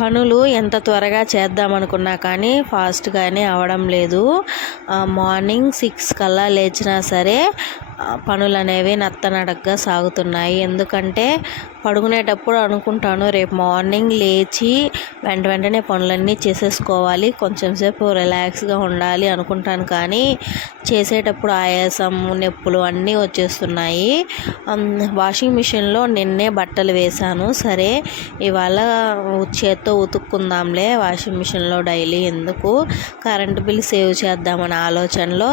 పనులు ఎంత త్వరగా చేద్దామనుకున్నా కానీ ఫాస్ట్గానే అవడం లేదు. మార్నింగ్ 6 కల్లా లేచినా సరే పనులు అనేవి నత్తనడకగా సాగుతున్నాయి. ఎందుకంటే పడుకునేటప్పుడు అనుకుంటాను రేపు మార్నింగ్ లేచి వెంటనే పనులన్నీ చేసేసుకోవాలి, కొంచెం సేపు రిలాక్స్గా ఉండాలి అనుకుంటాను. కానీ చేసేటప్పుడు ఆయాసం, నొప్పులు అన్నీ వచ్చేస్తున్నాయి. వాషింగ్ మిషన్లో నిన్నే బట్టలు వేశాను. సరే ఇవాళ చేత్తో ఉతుక్కుందాంలే వాషింగ్ మిషన్లో డైలీ ఎందుకు, కరెంటు బిల్ సేవ్ చేద్దామనే ఆలోచనలో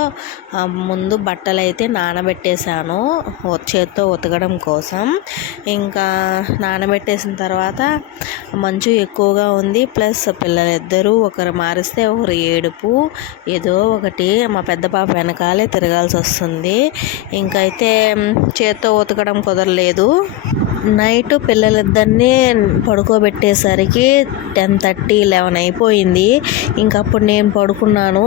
ముందు బట్టలు అయితే నానబెట్టేశాను చేత్తో ఉతకడం కోసం. ఇంకా నానబెట్టేసిన తర్వాత మంచు ఎక్కువగా ఉంది, ప్లస్ పిల్లలిద్దరూ ఒకరు మారిస్తే ఒకరు ఏడుపు, ఏదో ఒకటి. మా పెద్ద పాప వెనకాలే తిరగాల్సి వస్తుంది. ఇంకైతే చేత్తో ఉతకడం కుదరలేదు. నైట్ పిల్లలిద్దరినీ పడుకోబెట్టేసరికి 10:30, 11 అయిపోయింది. ఇంకప్పుడు నేను పడుకున్నాను.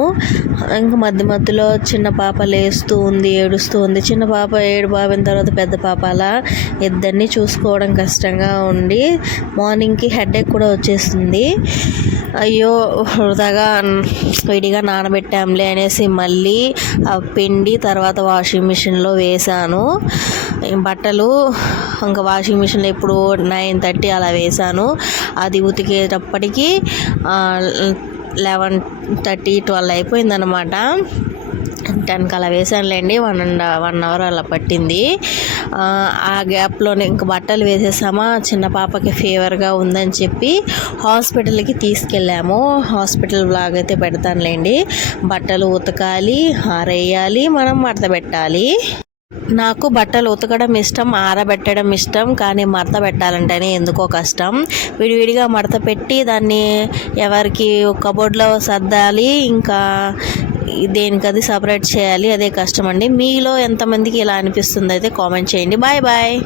ఇంక మధ్యలో చిన్న పాప లేస్తూ ఉంది, ఏడుస్తూ ఉంది. చిన్న పాప ఏడు బాబిన తర్వాత పెద్ద పాప, అలా ఇద్దరిని చూసుకోవడం కష్టంగా ఉండి మార్నింగ్కి హెడేక్ కూడా వచ్చేసింది. అయ్యో వృధాగా విడిగా నానబెట్టాంలే అనేసి మళ్ళీ పిండి తర్వాత వాషింగ్ మిషన్లో వేశాను బట్టలు. ఇంకా వాషింగ్ మిషన్లో ఇప్పుడు 9:30 అలా వేశాను. అది ఉతికేటప్పటికి 11:30, 12 అయిపోయిందనమాట. 10కి అలా వేసానులేండి. 1 అవర్ అలా పట్టింది. ఆ గ్యాప్లోనే ఇంక బట్టలు వేసేసామా. చిన్న పాపకి ఫీవర్గా ఉందని చెప్పి హాస్పిటల్కి తీసుకెళ్ళాము. హాస్పిటల్ బ్లాగ్ అయితే పెడతానులేండి. బట్టలు ఉతకాలి, ఆరేయాలి, మనం మడత పెట్టాలి. నాకు బట్టలు ఉతకడం ఇష్టం, ఆరబెట్టడం ఇష్టం, కానీ మడత పెట్టాలంటేనే ఎందుకో కష్టం. విడివిడిగా మడత పెట్టి దాన్ని ఎవరికి కబోర్డ్లో సర్దాలి, ఇంకా దేనికది సపరేట్ చేయాలి, అదే కష్టం అండి. మీలో ఎంతమందికి ఇలా అనిపిస్తుంది అయితే కామెంట్ చేయండి. Bye bye.